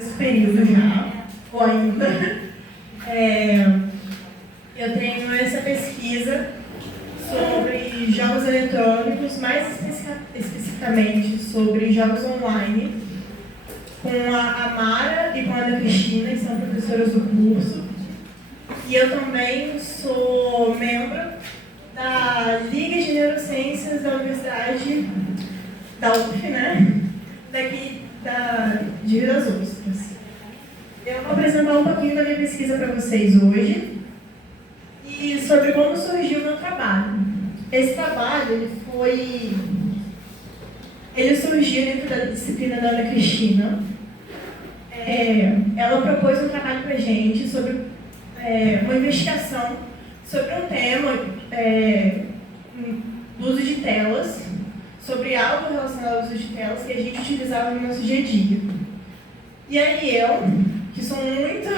Esse período já, ou ainda, eu tenho essa pesquisa sobre jogos eletrônicos, mais especificamente sobre jogos online, com a Amara e com a Ana Cristina, que são professoras do curso. E eu também sou membro da Liga de Neurociências da Universidade da UF, né? Daqui de Rio das Ostras. Eu vou apresentar um pouquinho da minha pesquisa para vocês hoje e sobre como surgiu o meu trabalho. Esse trabalho ele surgiu dentro da disciplina da Ana Cristina. Ela propôs um trabalho para a gente sobre uma investigação sobre um tema do uso de telas, sobre algo relacionado ao uso de telas que a gente utilizava no nosso dia a dia. E aí eu, que sou muito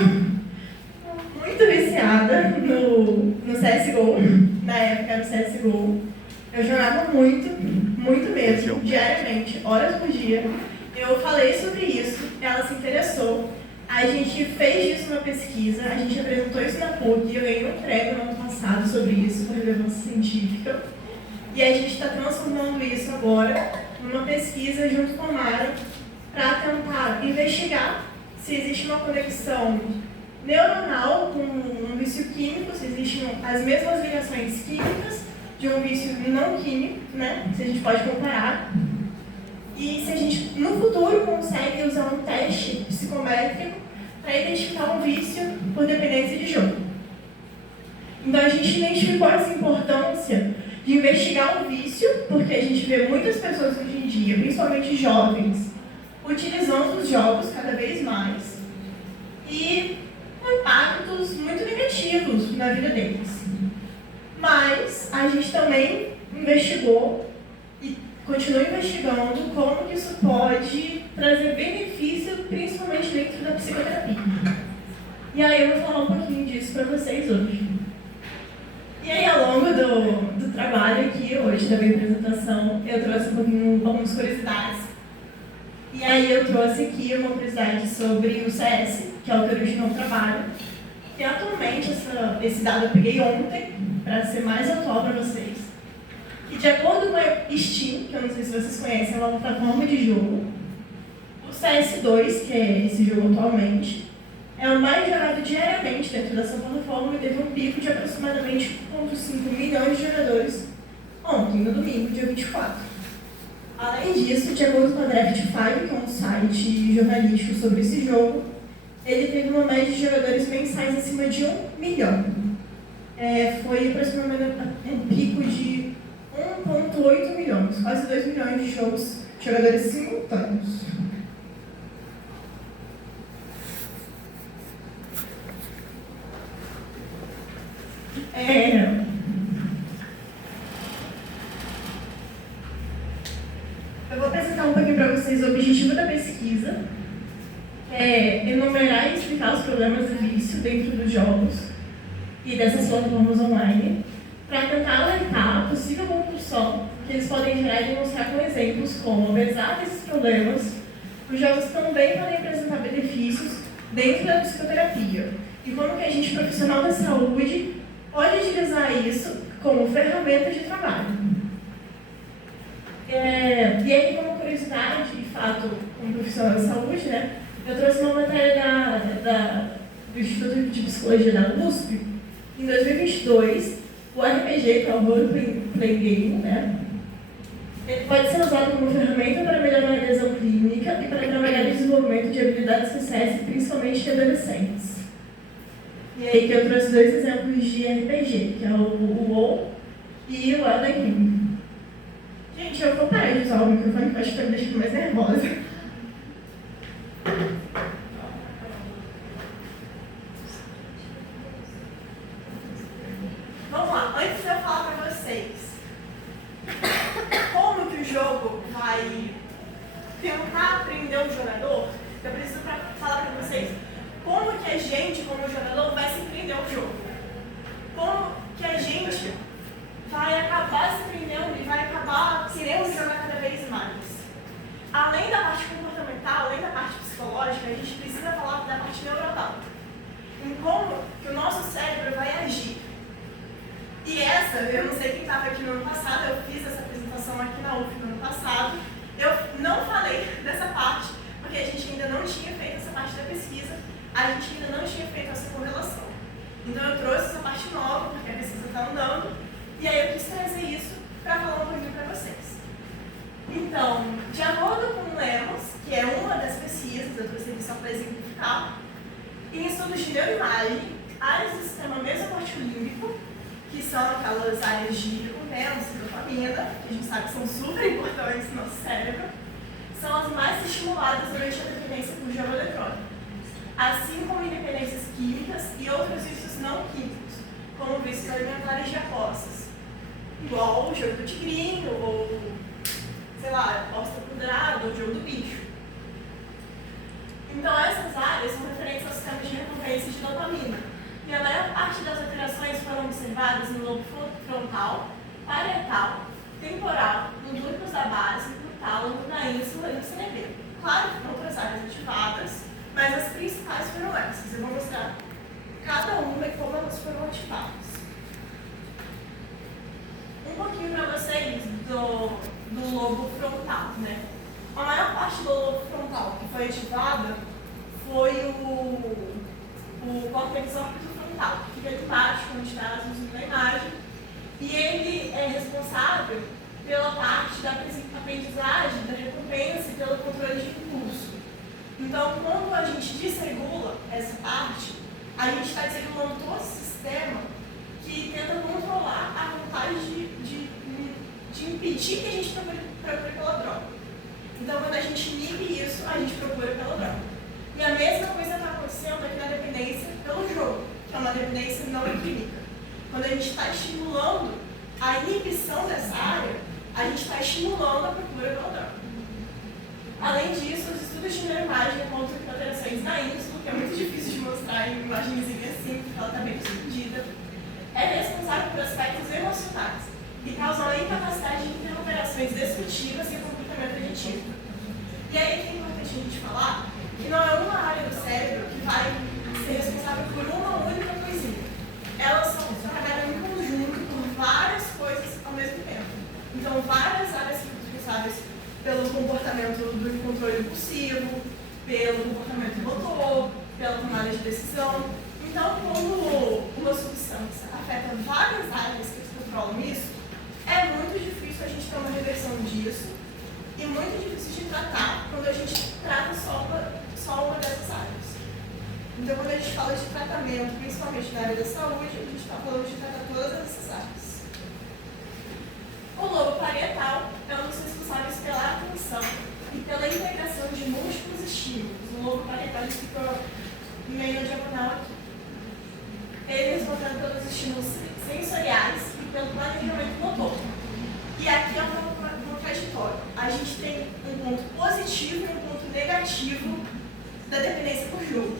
viciada no CSGO, na época era o CSGO, eu jogava muito mesmo, diariamente, horas por dia. Eu falei sobre isso, ela se interessou, a gente fez disso uma pesquisa, a gente apresentou isso na PUC, eu ganhei um prêmio no ano passado sobre isso, por relevância científica. E a gente está transformando isso agora numa pesquisa junto com a Mara para tentar investigar se existe uma conexão neuronal com um vício químico, se existem as mesmas ligações químicas de um vício não químico, né? Se a gente pode comparar. E se a gente, no futuro, consegue usar um teste psicométrico para identificar um vício por dependência de jogo. Então a gente identificou essa importância de investigar o vício, porque a gente vê muitas pessoas hoje em dia, principalmente jovens, utilizando os jogos cada vez mais e com impactos muito negativos na vida deles. Mas a gente também investigou e continua investigando como que isso pode trazer benefício, principalmente dentro da psicoterapia. E aí eu vou falar um pouquinho disso para vocês hoje. E aí, ao longo do trabalho aqui hoje, da minha apresentação, eu trouxe algumas curiosidades. E aí eu trouxe aqui uma curiosidade sobre o CS, que é o que originou o trabalho. E atualmente, esse dado eu peguei ontem, para ser mais atual para vocês. E de acordo com a Steam, que eu não sei se vocês conhecem, é uma plataforma de jogo, o CS2, que é esse jogo atualmente, é o mais jogado diariamente dentro dessa plataforma e teve um pico de aproximadamente 1,5 milhões de jogadores ontem, no domingo, dia 24. Além disso, de acordo com a Draft 5, que é um site jornalístico sobre esse jogo, ele teve uma média de jogadores mensais acima de 1 milhão. Foi aproximadamente um pico de 1,8 milhões, quase 2 milhões de jogadores simultâneos. Eu vou apresentar um pouquinho para vocês o objetivo da pesquisa, que é enumerar e explicar os problemas do vício dentro dos jogos e dessas plataformas online, para tentar alertar a possível compulsão que eles podem gerar e demonstrar com exemplos como, apesar desses problemas, os jogos também podem apresentar benefícios dentro da psicoterapia e como que a gente, profissional da saúde, pode utilizar isso como ferramenta de trabalho. E aí, como curiosidade, de fato, como profissional da saúde, né, eu trouxe uma matéria do Instituto de Psicologia da USP. Em 2022, o RPG, que é o Role Play Game, né, ele pode ser usado como ferramenta para melhorar a adesão clínica e para trabalhar o desenvolvimento de habilidades sociais, principalmente de adolescentes. E aí que eu trouxe dois exemplos de RPG, que é o WoW e o Elden Ring. Gente, eu vou parar de usar o microfone, que eu acho que está me deixando mais nervosa. Vamos lá, antes de eu falar para vocês como que o jogo vai tentar prender o jogador, eu preciso falar para vocês como que a gente, como jogador, vai se prender ao jogo. Como que a gente vai acabar se prendendo e vai acabar querendo jogar cada vez mais. Além da parte comportamental, além da parte psicológica, a gente precisa parte neuronal, em como que o nosso cérebro vai agir. E essa, eu não sei quem estava aqui no ano passado, eu fiz essa apresentação aqui na UF no ano passado, eu não falei dessa parte, porque a gente ainda não tinha feito essa parte da pesquisa, a gente ainda não tinha feito essa correlação. Então eu trouxe essa parte nova, porque a pesquisa está andando, e aí eu quis trazer isso para falar um pouquinho para vocês. Então, de acordo com o Lemos, que é uma das pesquisas, eu trouxe aqui só para exemplificar, em estudos de neuroimagem, áreas do sistema mesocortico límbico, que são aquelas áreas de recompensa e dopamina, que a gente sabe que são super importantes no nosso cérebro, são as mais estimuladas durante a dependência por jogo eletrônico, assim como independências químicas e outros vícios não químicos, como vícios alimentares de apostas, igual o jogo do tigrinho, ou, sei lá, aposta por dado, ou jogo do bicho. Então essas áreas são referentes aos sistemas de recompensa de dopamina, e a maior parte das alterações foram observadas no lobo frontal, parietal, temporal, nos núcleos da base, no tálamo, na ínsula e no cerebelo. Claro que foram outras áreas ativadas, mas as principais foram essas. Eu vou mostrar cada uma e como elas foram ativadas. Um pouquinho para vocês do lobo frontal, né? A maior parte do lobo frontal que foi ativada foi o córtex orbitofrontal, que fica ali embaixo, quando está azulzinho na imagem, e ele é responsável pela parte da aprendizagem, da recompensa e pelo controle de impulso. Então, quando a gente desregula essa parte, a gente está desregulando todo o sistema que tenta controlar a vontade de impedir que a gente procure pela droga. Então, quando a gente inibe isso, a gente procura pela droga. E a mesma coisa está acontecendo aqui na dependência pelo jogo, que é uma dependência não química. Quando a gente está estimulando a inibição dessa área, a gente está estimulando a procura pela droga. Além disso, os estudos de neuroimagem apontam que alterações na ínsula, que é muito difícil de mostrar em imagenzinha assim, porque ela está bem escondida, é responsável por aspectos emocionais e causam a incapacidade de interromper ações destrutivas e o comportamento aditivo. E aí que é importante a gente falar que não é uma área do cérebro que vai ser responsável por uma única coisinha. Elas trabalham em conjunto por várias coisas ao mesmo tempo. Então, várias áreas são responsáveis pelo comportamento do controle impulsivo, pelo comportamento motor, pela tomada de decisão. Então, quando uma substância afeta várias áreas que controlam isso, é muito difícil a gente ter uma reversão disso e muito difícil de tratar quando a gente trata só uma dessas áreas. Então, quando a gente fala de tratamento, principalmente na área da saúde, a gente está falando de tratar todas essas áreas. O lobo parietal é um dos responsáveis pela atenção e pela integração de múltiplos estímulos. O lobo parietal fica meio na diagonal aqui. Ele é responsável pelos estímulos sensoriais e pelo planejamento motor. E aqui é um contraditório. A gente tem um ponto positivo e um ponto negativo da dependência por jogo.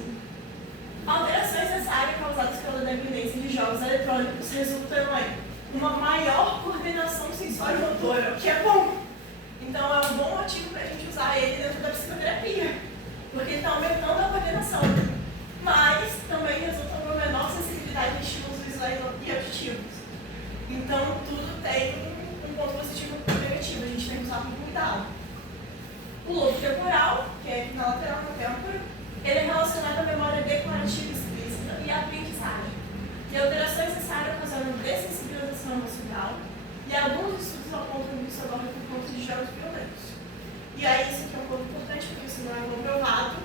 Alterações nessa área causadas pela dependência de jogos eletrônicos resultam em uma maior coordenação sensório-motora, o que é bom. Então é um bom motivo para a gente usar ele dentro da psicoterapia, porque ele está aumentando a coordenação, mas também resulta em uma menor sensibilidade de estímulos visuais e auditivos. Então tudo tem um ponto positivo e um ponto negativo, a gente tem que usar com cuidado. O lobo temporal, que é aqui na lateral da têmpora, ele é relacionado à memória declarativa explícita e à aprendizagem. E alterações nessa área ocasionam dessensibilização emocional, e alguns estudos apontam que isso ocorre por conta de jogos violentos. E aí isso aqui é um ponto importante, porque isso não é comprovado,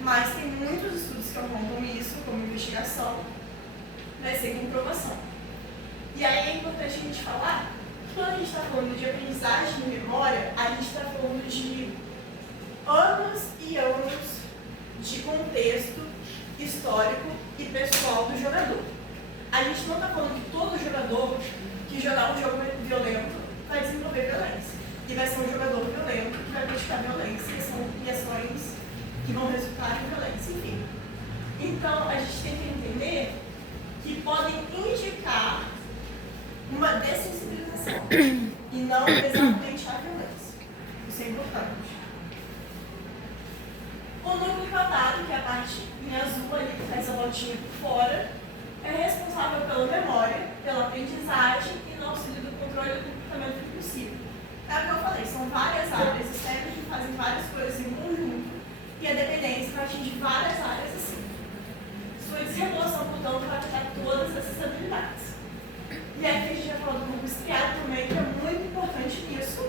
mas tem muitos estudos que apontam isso como investigação, mas sem comprovação. E aí é importante a gente falar que quando a gente está falando de aprendizagem e memória, a gente está falando de anos e anos de contexto histórico e pessoal do jogador. A gente não está falando que todo jogador que jogar um jogo violento vai desenvolver violência. E vai ser um jogador violento que vai praticar violência e ações que vão resultar em violência, enfim. Então, a gente tem que entender que podem indicar uma dessensibilização e não exatamente a violência. Isso é importante. O núcleo caudado, que é a parte em azul ali, que faz a voltinha por fora, é responsável pela memória, pela aprendizagem e no auxílio do controle do comportamento impulsivo. É o que eu falei, são várias áreas, os cérebros fazem várias coisas em conjunto e a dependência vai atingir várias áreas assim. Sua desregulação, portanto, vai afetar todas essas habilidades. E aqui a gente já falou do corpo estriado também, que é muito importante nisso.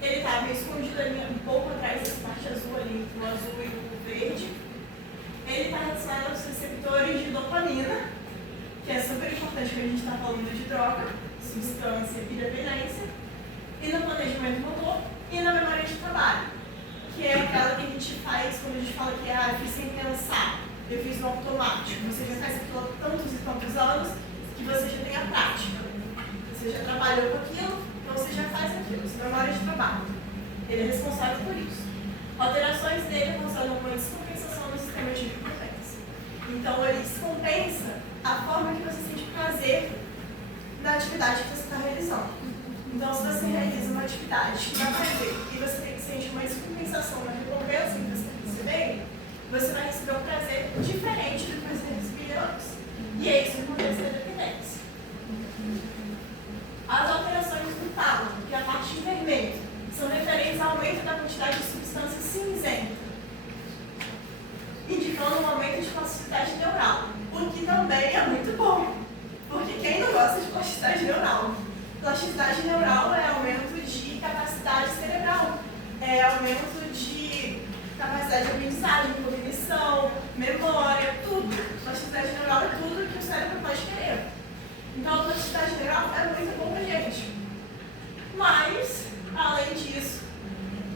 Ele está meio escondido ali um pouco atrás dessa parte azul ali, o azul e o verde. Ele está relacionado aos receptores de dopamina, que é super importante quando a gente está falando de droga, substância e dependência, e no planejamento motor e na memória de trabalho, que é aquela que a gente faz quando a gente fala que eu fiz sem pensar, eu fiz no automático. Você já faz aquilo há tantos e tantos anos que você já tem a prática. Você já trabalhou com aquilo, então você já faz aquilo, isso é memória de trabalho. Ele é responsável por isso. Alterações dele causam uma descompensação no sistema de recompensa. Então, ele descompensa a forma que você sente prazer da atividade que você está realizando. Então, se você realiza uma atividade que dá prazer e você tem que sentir uma descompensação na recompensa que você está recebendo, você vai receber um prazer diferente do que você recebia antes. E é isso que acontece na dependência. As alterações do tálamo, que é a parte em vermelho, são referentes ao aumento da quantidade de substância cinzenta, indicando um aumento de plasticidade neural, o que também é muito bom, porque quem não gosta de plasticidade neural? Plasticidade neural é aumento de capacidade cerebral, é aumento de capacidade de aprendizagem, cognição, memória, tudo. Plasticidade neural é tudo que o cérebro pode querer. Então, a plasticidade neural é muito bom pra gente. Mas, além disso,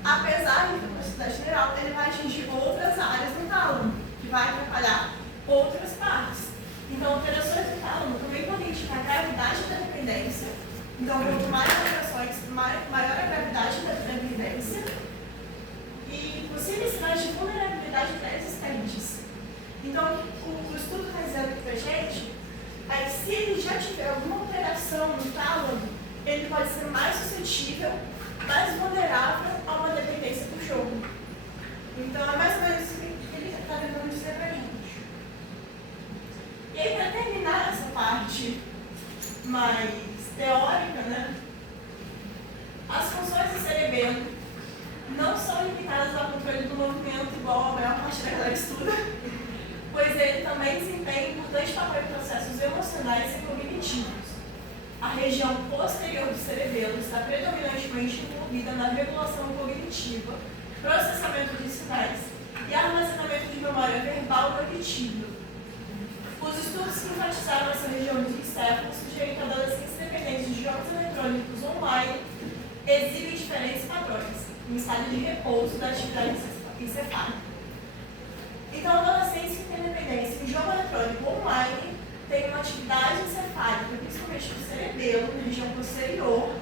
apesar de ter plasticidade neural, ele vai atingir outras áreas do tálamo, que vai atrapalhar outras partes. Então, alterações do tálamo também podem indicar a gravidade da dependência. Então, quanto mais alterações, maior a gravidade da dependência e possíveis sinais de vulnerabilidade pré-existentes. Então, o estudo está dizendo aqui pra gente é que se ele já tiver alguma alteração no tálamo, ele pode ser mais suscetível, mais vulnerável a uma dependência por jogo. Então, é mais ou menos isso que ele está tentando dizer pra gente. E aí, para terminar essa parte mais teórica, né? As funções do cerebelo não são limitadas ao controle do movimento, igual a maior parte da galera estuda, pois ele também desempenha importante papel em processos emocionais e cognitivos. A região posterior do cerebelo está predominantemente envolvida na regulação cognitiva, processamento de sinais e armazenamento de memória verbal e auditiva. Os estudos que enfatizaram essa região do encéfalo sugerem que adolescentes dependentes de jogos eletrônicos online exibem diferentes padrões em estado de repouso da atividade encefálica. Então, adolescentes que têm dependência em jogo eletrônico online têm uma atividade encefálica, principalmente do cerebelo, na região posterior,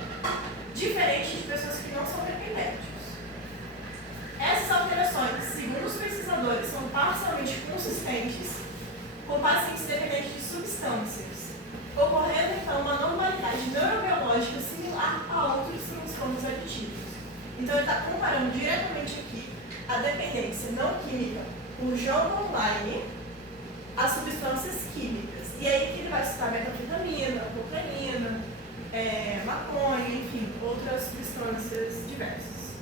diferente de pessoas que não são dependentes. Essas alterações, segundo os pesquisadores, são parcialmente consistentes com pacientes dependentes de substâncias, ocorrendo então uma normalidade neurobiológica similar a outros transtornos aditivos. Então ele está comparando diretamente aqui a dependência não química por jogo online às substâncias químicas. E aí que ele vai citar metanfetamina, cocaína, maconha, enfim, outras substâncias diversas.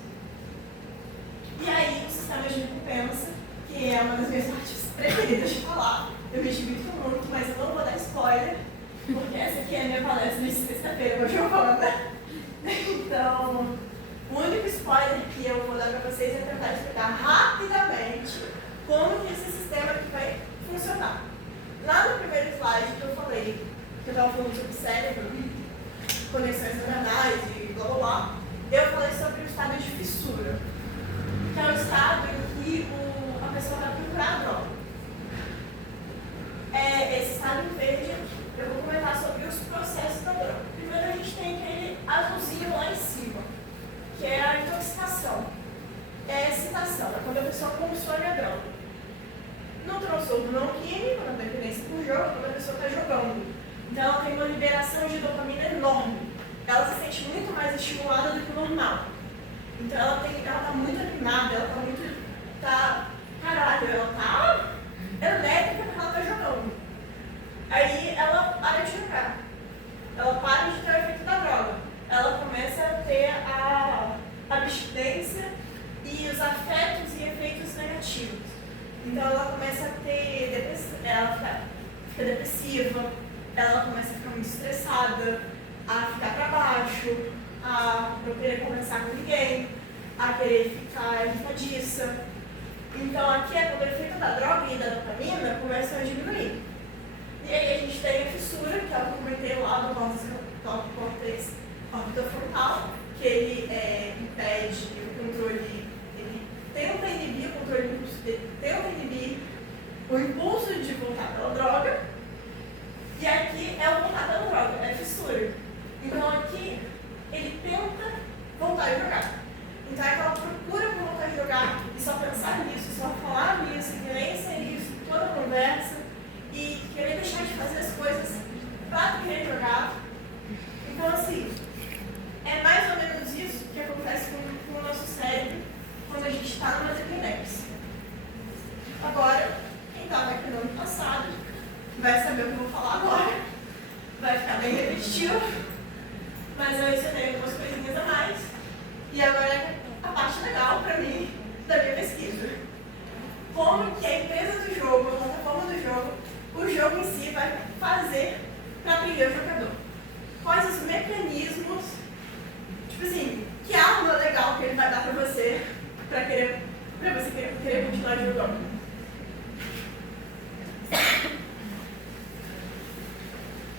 E aí o sistema de recompensa, que é uma das minhas partes preferidas de falar. Eu me divirto muito, mas eu não vou dar spoiler, porque essa aqui é a minha palestra de sexta-feira com a Giovana. Então, o único spoiler que eu vou dar para vocês é tentar explicar rapidamente como que esse sistema aqui vai funcionar. Lá no primeiro slide que eu falei, que eu estava falando sobre cérebro, conexões neuronais e blá blá blá, eu falei sobre o estado de fissura, que é o estado em que a pessoa vai procurar a droga. Esse estado em verde, eu vou comentar sobre os processos da droga. Primeiro a gente tem aquele azulzinho lá em cima, que é a intoxicação. É a excitação, é quando a pessoa consome a droga. No transtorno não químico, na dependência por jogo, quando a pessoa está jogando. Então ela tem uma liberação de dopamina enorme. Ela se sente muito mais estimulada do que o normal. Então ela está muito animada, ela está muito. Caralho, ela está os afetos e efeitos negativos. Então ela começa a ter depressão, ela fica depressiva, ela começa a ficar muito estressada, a ficar para baixo, a não querer conversar com ninguém, a querer ficar irritadiça. Então aqui é quando o efeito da droga e da dopamina começam a diminuir. E aí a gente tem a fissura, que é o que eu comentei lá do córtex orbitofrontal, que ele impede o controle, ele tenta inibir o controle do impulso dele, tenta inibir o impulso de voltar pela droga, e aqui é o voltar pela droga, é a fissura. Então aqui ele tenta voltar a jogar. Então é aquela procura por voltar a jogar e só pensar nisso, só falar nisso, e querer inserir isso em toda a conversa e querer deixar de fazer as coisas para querer jogar. Então assim, é mais ou menos isso que acontece com o nosso cérebro quando a gente está numa dependência. Agora, quem estava aqui no ano passado vai saber o que eu vou falar agora. Vai ficar bem repetitivo, mas eu adicionei algumas coisinhas a mais. E agora é a parte legal para mim da minha pesquisa. Como que a empresa do jogo, a plataforma do jogo, o jogo em si vai fazer para aprender o jogador. Quais os mecanismos, tipo assim, que arma legal que ele vai dar para você querer continuar jogando.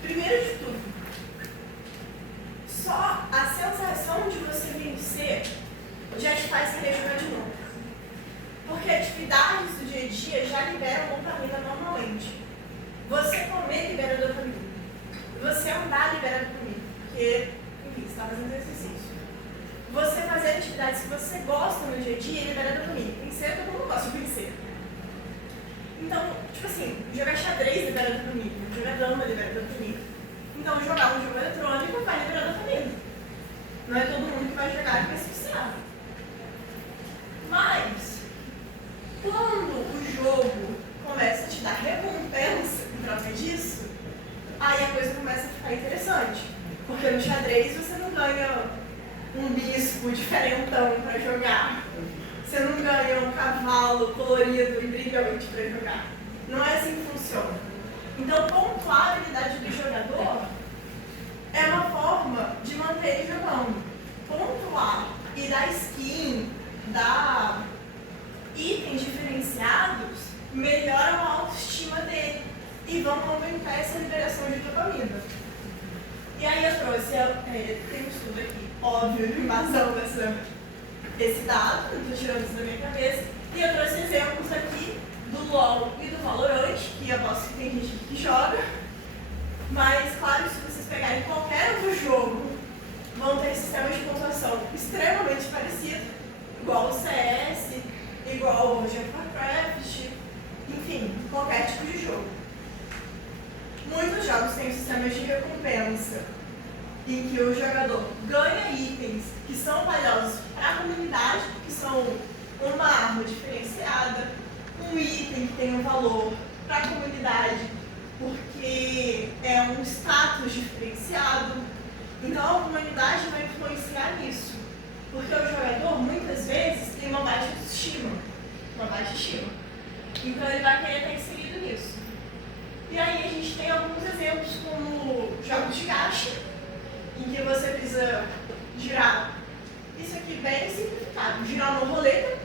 Primeiro de tudo, só a sensação de você vencer já te faz querer jogar de novo. Porque atividades do dia a dia já liberam dopamina normalmente. Você comer libera dopamina. Você andar libera dopamina. Porque, enfim, você está fazendo exercício. Você fazer atividades que você gosta no dia a dia libera dopamina. Vencer, todo mundo gosta de vencer. Então, tipo assim, jogar xadrez libera dopamina, jogar dama libera dopamina. Então, jogar um jogo eletrônico vai liberar dopamina. Não é todo mundo que vai jogar que vai se viciar. Mas, quando o jogo começa a te dar recompensa em troca disso, aí a coisa começa a ficar interessante. Porque no xadrez você não ganha um bispo diferentão para jogar. Você não ganha um cavalo colorido e brilhante para jogar. Não é assim que funciona. Então, pontuar a habilidade do jogador é uma forma de manter ele jogando. Pontuar e dar skin, dar itens diferenciados, melhoram a autoestima dele e vão aumentar essa liberação de dopamina. E aí eu trouxe, tem um estudo aqui, óbvio, de embasão esse dado, não estou tirando isso da minha cabeça, e eu trouxe exemplos aqui do LoL e do Valorant, que eu posso que tem gente que joga, mas claro, se vocês pegarem qualquer outro jogo, vão ter sistemas de pontuação extremamente parecidos, igual o CS, igual o World of Warcraft, enfim, qualquer tipo de jogo. Muitos jogos têm sistemas de recompensa, em que o jogador ganha itens que são valiosos para a comunidade, que são uma arma diferenciada, um item que tem um valor para a comunidade, porque é um status diferenciado. Então a comunidade vai influenciar nisso, porque o jogador muitas vezes tem uma baixa estima. Então ele vai querer estar inserido nisso. E aí a gente tem alguns exemplos como jogos de gacha, em que você precisa girar, isso aqui bem simplificado, girar uma roleta,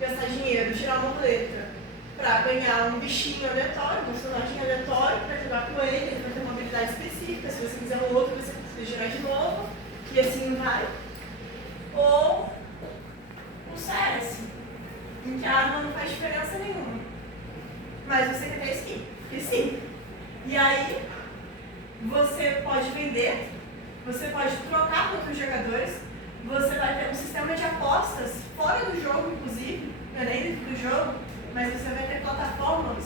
gastar dinheiro, girar uma roleta para ganhar um bichinho aleatório, um personagem aleatório para jogar com ele vai ter uma habilidade específica, se você quiser um outro você precisa girar de novo, e assim vai. Ou o CS, em que a arma não faz diferença nenhuma, mas você quer ter skin, e sim. E aí você pode vender, você pode trocar com outros jogadores, você vai ter um sistema de apostas fora do jogo, inclusive, não é nem dentro do jogo, mas você vai ter plataformas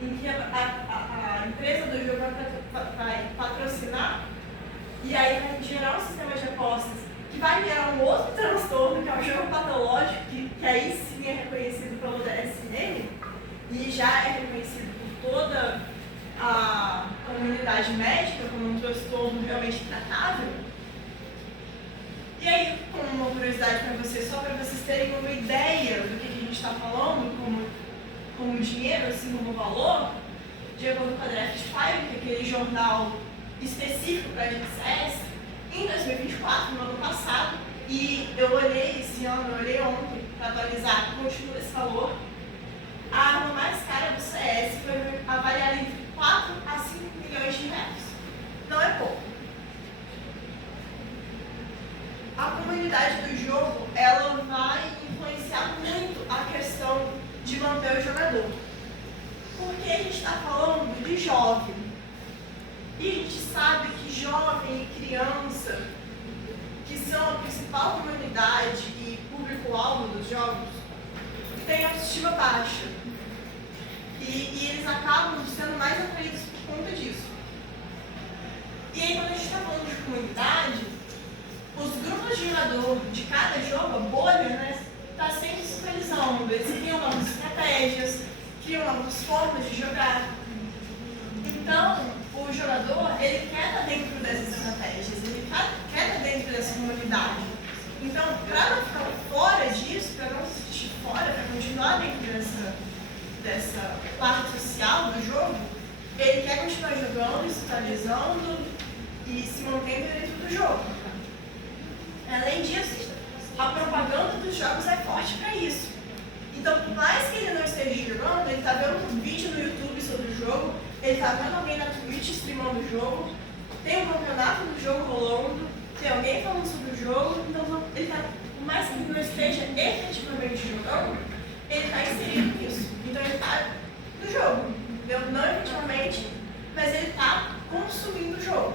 em que a empresa do jogo vai patrocinar e aí vai gerar um sistema de apostas que vai gerar um outro transtorno, que é o jogo patológico, que aí sim é reconhecido pelo DSM e já é reconhecido por toda a comunidade médica como um transtorno realmente tratável. E aí, como curiosidade para vocês, só para vocês terem uma ideia do que a gente está falando como dinheiro, assim, como valor, de acordo com a Draft 5, que é aquele jornal específico para a GCS, em 2024, no ano passado, e eu olhei esse ano, eu olhei ontem para atualizar, continua esse valor, a arma mais cara do CS foi avaliada entre 4 a 5 milhões de reais. Não é pouco. A comunidade do jogo, ela vai influenciar muito a questão de manter o jogador. Porque a gente está falando de jovem. E a gente sabe que jovem e criança, que são a principal comunidade e público-alvo dos jogos, têm autoestima baixa. E eles acabam sendo mais atraídos por conta disso. E aí, quando a gente está falando de comunidade, os grupos de jogador de cada jogo, a bolha, né, está sempre se atualizando. Eles criam novas estratégias, criam novas formas de jogar. Então, o jogador, ele quer estar dentro dessas estratégias, ele quer estar dentro dessa comunidade. Então, para não ficar fora disso, para não se sentir fora, para continuar dentro dessa parte social do jogo, ele quer continuar jogando, se atualizando e se mantendo dentro do jogo. Além disso, a propaganda dos jogos é forte para isso. Então, por mais que ele não esteja jogando, ele está vendo um vídeo no YouTube sobre o jogo, ele está vendo alguém na Twitch streamando o jogo, tem um campeonato do jogo rolando, tem alguém falando sobre o jogo, então ele tá, por mais que ele não esteja efetivamente jogando, ele está inserido nisso. Então ele está no jogo, entendeu? Não efetivamente, mas ele está consumindo o jogo.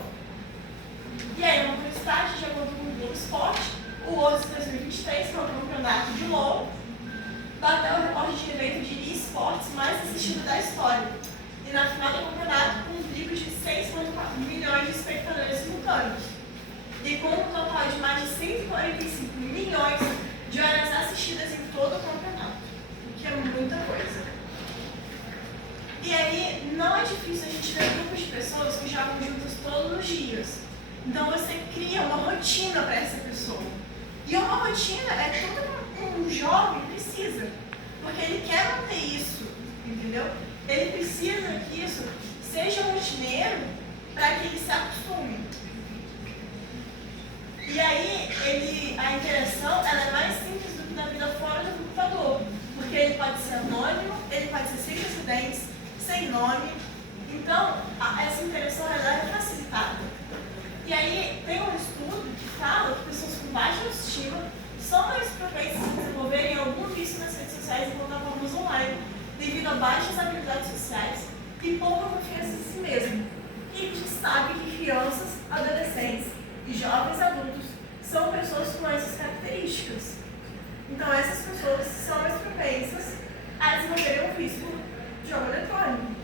E aí, uma curiosidade, de acordo com o Globo Esporte, o Worlds 2023, que é o campeonato de LoL, bateu o recorde de evento de esportes mais assistido da história. E na final do campeonato, com um público de 6,4 milhões de espectadores simultâneos. E com um total de mais de 145 milhões de horas assistidas em todo o campeonato. O que é muita coisa. E aí, não é difícil a gente ver grupos de pessoas que jogam juntas todos os dias. Então você cria uma rotina para essa pessoa. E uma rotina é tudo que um jovem precisa. Porque ele quer manter isso, entendeu? Ele precisa que isso seja rotineiro para que ele se acostume. E aí, a interação ela é mais simples do que na vida fora do computador. Porque ele pode ser anônimo, ele pode ser sem precedentes, sem nome. Então, essa interação ela é facilitada. E aí, tem um estudo que fala que pessoas com baixa autoestima são mais propensas a desenvolverem algum vício nas redes sociais e plataformas online, devido a baixas habilidades sociais e pouca confiança em si mesmo. E a gente sabe que crianças, adolescentes e jovens adultos são pessoas com essas características. Então, essas pessoas são mais propensas a desenvolverem um vício de jogo eletrônico.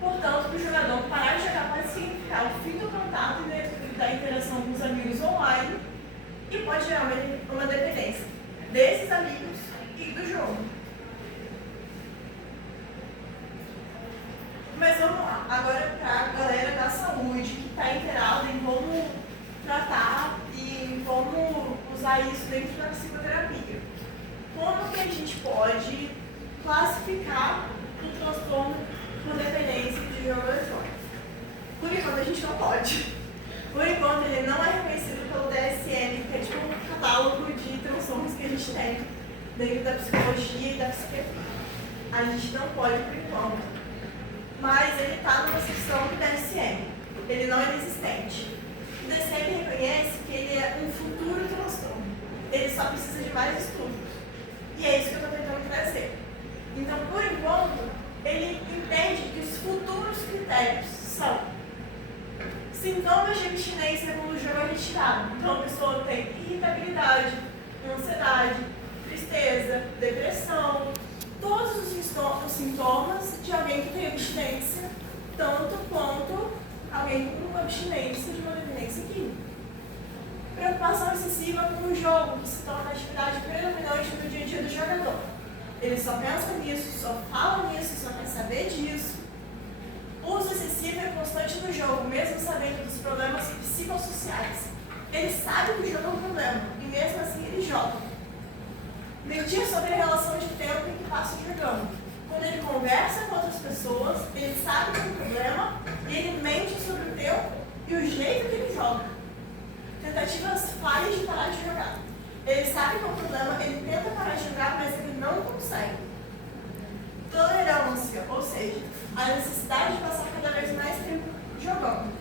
Portanto, para o jogador parar de jogar pode significar o fim do contato e da interação com os amigos online e pode gerar uma dependência desses amigos e do jogo. Mas vamos lá, agora para a galera da saúde que está inteirada em como tratar e como usar isso dentro da psicoterapia. Como que a gente pode classificar o transtorno por dependência de jogo eletrônico? Por enquanto a gente não pode. Por enquanto ele não é reconhecido pelo DSM, que é tipo um catálogo de transtornos que a gente tem dentro da psicologia e da psiquiatria. A gente não pode por enquanto. Mas ele está numa seção do DSM. Ele não é inexistente. O DSM reconhece que ele é um futuro transtorno. Ele só precisa de mais estudos. E é isso que eu estou tentando trazer. Então, por enquanto, ele entende que os futuros critérios são sintomas de abstinência quando o jogo é retirado. Então, a pessoa tem irritabilidade, ansiedade, tristeza, depressão, todos os sintomas de alguém que tem abstinência, tanto quanto alguém com abstinência de uma dependência química. Preocupação excessiva com o jogo, que se torna a atividade predominante no dia a dia do jogador. Ele só pensa nisso, só fala nisso, só quer saber disso. Uso excessivo e constante do jogo, mesmo sabendo dos problemas psicossociais. Ele sabe que o jogo é um problema, e mesmo assim Medir sobre a relação de tempo em que passa jogando. Quando ele conversa com outras pessoas, ele sabe que tem um problema e ele mente sobre o tempo e o jeito que ele joga. Tentativas falhas de parar de jogar. Ele sabe que é um problema, ele tenta parar de jogar, mas ele não consegue. Tolerância, ou seja, a necessidade de passar cada vez mais tempo jogando.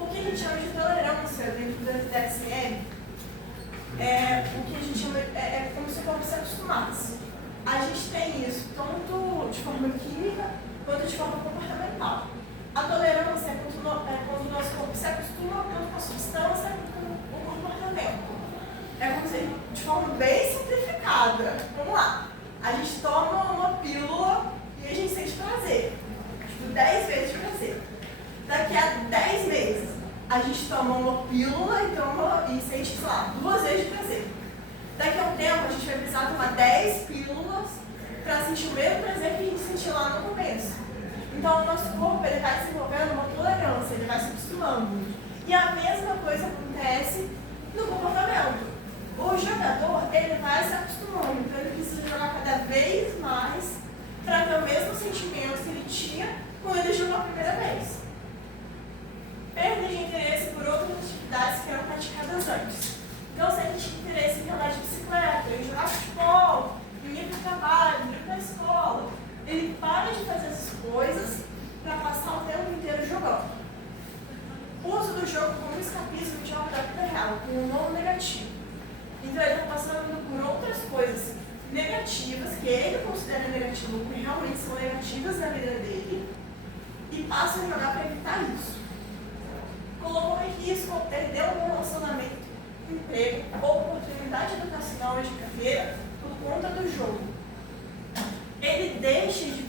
O que a gente chama de tolerância dentro do DSM o que a gente chama como se o corpo se acostumasse. A gente tem isso tanto de forma química quanto de forma comportamental. A tolerância é quando o nosso corpo se acostuma tanto com a substância quanto com o comportamento. É como se, de forma bem simplificada, vamos lá, a gente toma uma pílula e a gente sente prazer, tipo 10 vezes de prazer. Daqui a 10 meses, a gente toma uma pílula e sente, sei lá, 2 vezes de prazer. Daqui a um tempo, a gente vai precisar tomar 10 pílulas para sentir o mesmo prazer que a gente sentiu lá no começo. Então, o nosso corpo ele vai desenvolvendo uma tolerância, ele vai se acostumando. E a mesma coisa acontece no comportamento. O jogador, ele vai se acostumando, então ele precisa jogar cada vez mais para ter o mesmo sentimento que ele tinha quando ele jogou a primeira vez. Perda de interesse por outras atividades que eram praticadas antes. Então, se a gente tinha interesse em andar de bicicleta, em jogar futebol, em ir para o trabalho, em ir para a escola, ele para de fazer essas coisas para passar o tempo inteiro jogando. O uso do jogo como escapismo de algo da vida real, com um nome negativo. Então ele está passando por outras coisas negativas, que ele considera negativas, que realmente são negativas na vida dele, e passa a jogar para evitar isso. Colocou em risco ou perdeu um relacionamento, emprego ou oportunidade educacional de carreira por conta do jogo. Ele deixa de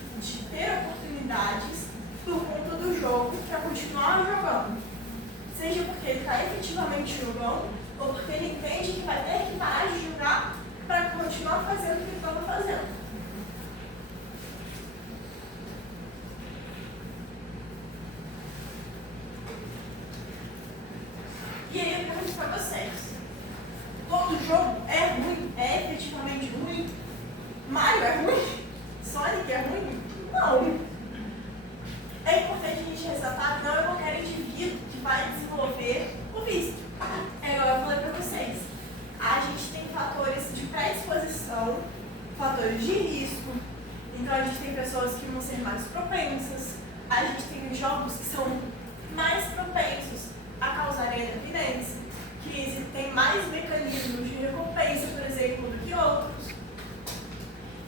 ter oportunidades por conta do jogo para continuar jogando. Seja porque ele está efetivamente jogando ou porque ele entende que vai ter que parar de jogar para continuar fazendo o que ele estava fazendo. E aí eu pergunto para vocês, todo jogo é ruim? É efetivamente ruim? Mario é ruim? Sonic é ruim? Não. É importante a gente ressaltar que não é qualquer indivíduo que vai desenvolver o vício. É igual eu falei para vocês. A gente tem fatores de predisposição, fatores de risco. Então a gente tem pessoas que vão ser mais propensas. A gente tem jogos que são mais propensos a causarem dependência, que tem mais mecanismos de recompensa, por exemplo, do que outros.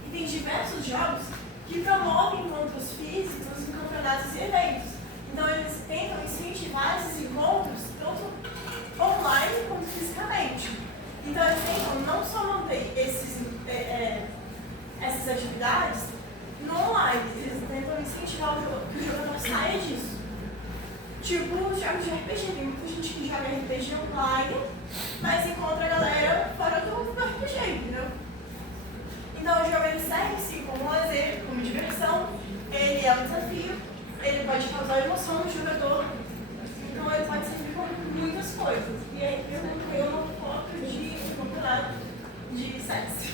E tem diversos jogos que promovem encontros físicos em campeonatos e eventos. Então eles tentam incentivar esses encontros tanto online quanto fisicamente. Então eles tentam não só manter essas atividades no online, eles tentam incentivar que o jogador saia disso. Tipo os jogos de RPG, tem muita gente que joga RPG online, mas encontra a galera fora do RPG, entendeu? Então o jogo ele serve sim como um lazer, como diversão, ele é um desafio, ele pode causar emoção no jogador, então ele pode servir com muitas coisas. E aí eu uma foto de campeonato de sexo.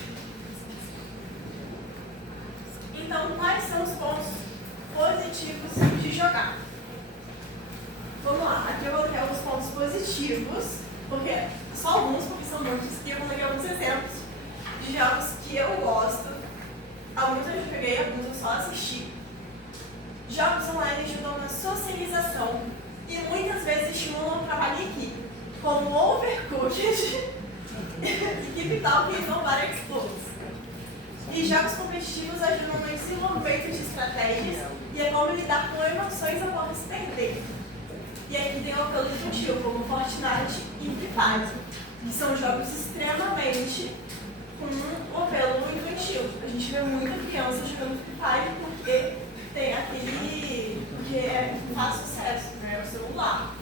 Então quais são os pontos positivos de jogar? Vamos lá, aqui eu vou ter alguns pontos positivos, só alguns, porque são muitos, e eu vou ler alguns exemplos de jogos que eu gosto. Alguns eu joguei, alguns eu só assisti. Jogos online ajudam na socialização e muitas vezes estimulam o trabalho em equipe, como Overcooked, Equipe Talk e Nobody Explodes. E jogos competitivos ajudam no desenvolvimento de estratégias e é como lidar com emoções após perder. E aqui tem o apelo infantil, como Fortnite e Free Fire, que são jogos extremamente com um apelo infantil. A gente vê muita criança jogando Free Fire porque tem aquele que faz sucesso, né? O celular.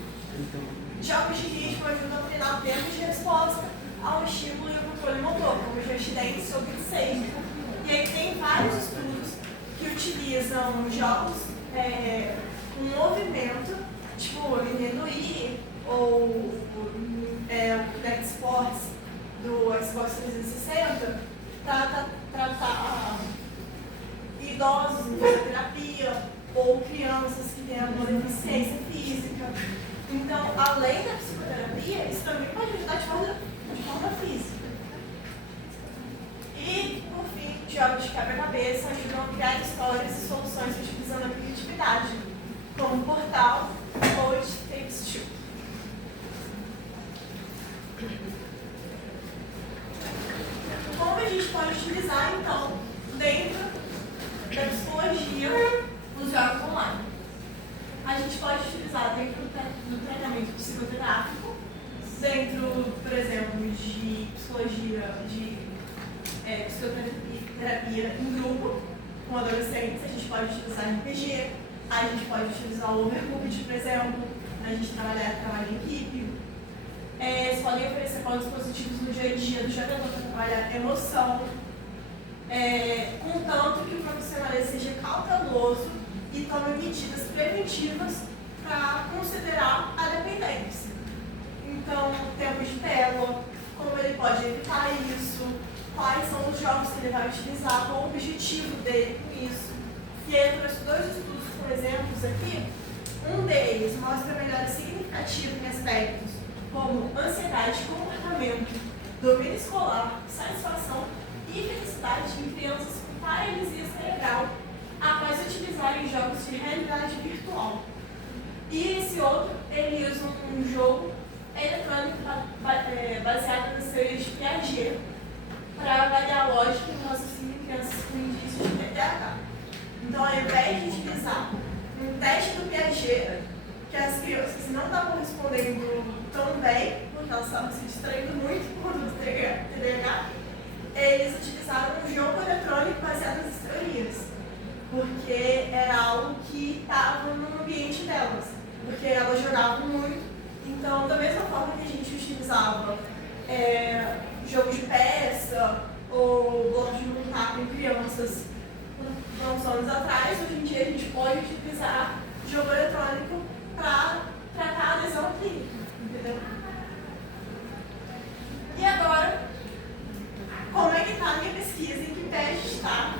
Jogos de ritmo ajudam a treinar o tempo de resposta ao estímulo e o controle motor, como Just Dance ou Beat Saber. E aí tem vários estudos que utilizam jogos com movimento, tipo o Nintendo Wii ou o Kinect Sports do Xbox 360, tratar idosos em fisioterapia ou crianças que têm alguma deficiência física. Então, além da psicoterapia, isso também pode ajudar de forma física. E, por fim, jogos de quebra-cabeça ajudam a criar histórias e soluções utilizando a criatividade, como Portal ou It Takes Two. Como a gente pode utilizar, então, dentro da psicologia, os jogos online? A gente pode utilizar dentro do tratamento psicoterápico, dentro, por exemplo, de psicologia, de psicoterapia em grupo, com adolescentes. A gente pode utilizar RPG, a gente pode utilizar o Overcooked, por exemplo, a gente trabalha em equipe. Eles podem oferecer pontos positivos no dia a dia do jogador para trabalhar emoção, contanto que o profissional seja cauteloso e tome medidas preventivas para considerar a dependência. Então, tempos de tela, como ele pode evitar isso, quais são os jogos que ele vai utilizar, qual o objetivo dele com isso. E aí eu trouxe 2 estudos com exemplos aqui. Um deles mostra melhora significativa em aspectos como ansiedade, comportamento, domínio escolar, satisfação e felicidade em crianças com paralisia cerebral após utilizarem jogos de realidade virtual. E esse outro, ele usa um jogo eletrônico baseado nas teorias de Piaget para avaliar a lógica e o raciocínio em crianças com indícios de TDAH. Então, ao invés de utilizar um teste do Piaget, que as crianças não estavam respondendo tão bem, porque elas estavam se distraindo muito por conta do TDAH, eles utilizaram um jogo eletrônico baseado nas teorias, porque era algo que estava no ambiente delas, porque elas jogavam muito. Então, da mesma forma que a gente utilizava jogo de peça ou bloco de montar com crianças há uns anos atrás, hoje em dia a gente pode utilizar jogo eletrônico para tratar a adesão clínica, entendeu? E agora, como é que está a minha pesquisa? Em que pé a gente está?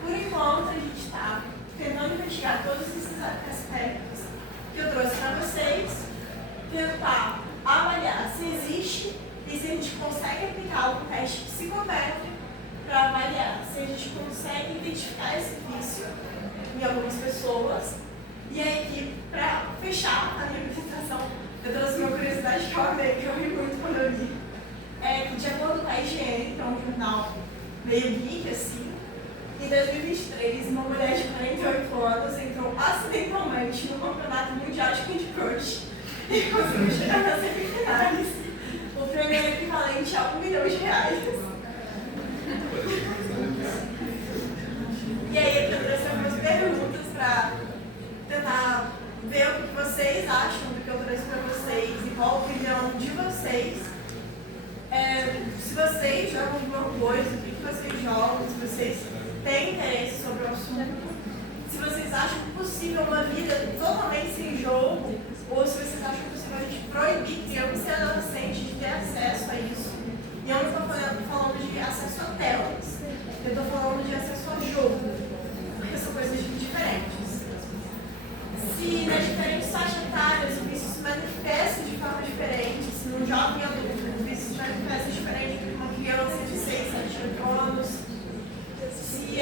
Por enquanto, a gente está tentando investigar todos esses aspectos que eu trouxe para vocês, tentar avaliar se existe e se a gente consegue aplicar algum teste psicométrico para avaliar se a gente consegue identificar esse vício em algumas pessoas. E aí, para fechar a minha apresentação, eu trouxe uma curiosidade que eu amei, que eu ri muito quando eu li. Que de acordo com a IGN, que é um jornal meio geek assim, em 2023, uma mulher de 48 anos entrou acidentalmente no campeonato mundial de Candy Crush e conseguiu chegar nas semifinais. O prêmio é equivalente a R$1 milhão. E aí eu trouxe algumas perguntas para tentar ver o que vocês acham do que eu trouxe para vocês e qual a opinião de vocês. Se vocês jogam alguma coisa, o que vocês jogam, se vocês têm interesse sobre o assunto, se vocês acham possível uma vida totalmente sem jogo, ou se vocês acham possível a gente proibir crianças e adolescentes de ter acesso a isso. E eu não estou falando de acesso a telas, eu estou falando de acesso a jogo, porque são coisas diferentes. Se nas diferentes faixas etárias o vício se manifesta de forma diferente, se num jovem adulto o vício se manifesta diferente de uma criança de 6, 7, 8 anos, se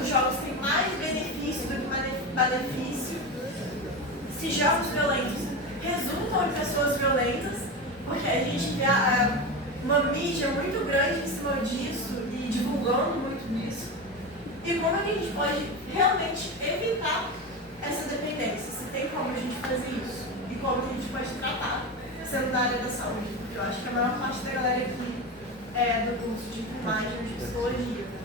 os jogos têm mais benefício do que malefício, se jogos violentos resultam em pessoas violentas, porque a gente vê uma mídia muito grande em cima disso e divulgando muito disso, e como é que a gente pode realmente evitar essa dependência, se tem como a gente fazer isso e como a gente pode tratar, sendo da área da saúde, porque eu acho que a maior parte da galera aqui é do curso de enfermagem ou de psicologia.